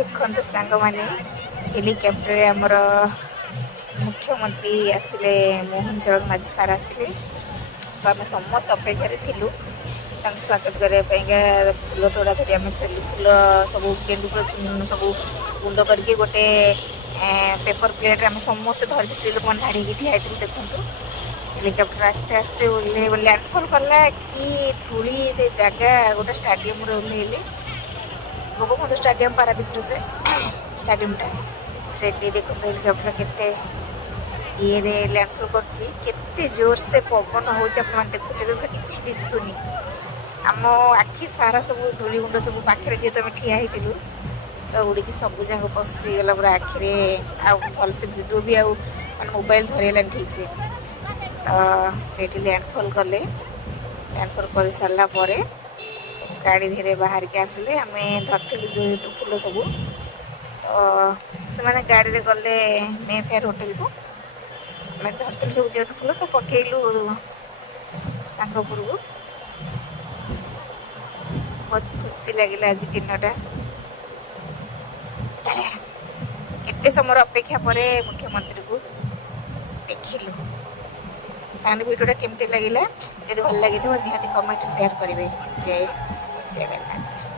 देखते सांग मैंने हेलिकप्टर आमर मुख्यमंत्री आसिले मोहन चरण माझी सार आसिले तो आम समस्त अपेक्षार थिलु स्वागत करने फूल तोड़ा धरी आम फूल सब गेंडू फूल सब गुंड करके गोटे पेपर प्लेट आम समस्त धरिक स्त्री लोक धाड़ी ठिया देखूँ हेलिकप्टर आस्ते आस्ते लैंडफॉल कला कि धूली से जगह गोटे स्टाडियम ओह्लैले गोपबंधु स्टाडियम पारादीप से स्टाडियमटा से देखो हेलिकप्टर केते ये लैंडफॉल करते जोर से पवन हो देखुते कि दिशुनी आम आखि सारा सब धूली गुंड सब पाखे जी तुम ठिया होलु तो उड़ी सब जाक पशिगला पूरा आखिरे भल से भिडियो भी आने मोबाइल धरला ठीक से तो लैंडफॉल कले लैंडफॉल कर सारा पर गाड़ी धीरे बाहर के आसिले आम धरलु जो फूल सब तो से गाड़ी में गले मे फेयर होटेल को आम धरलु सब जेहतु फूल सब पकेलु उपरको बहुत खुशी लगे आज दिनटा केते समय अपेक्षा पर मुख्यमंत्री को देखिलु वीडियोटा केमती लगे जब भल लगी निहाती कमेंट शेयर करेंगे जय जगन्नाथ।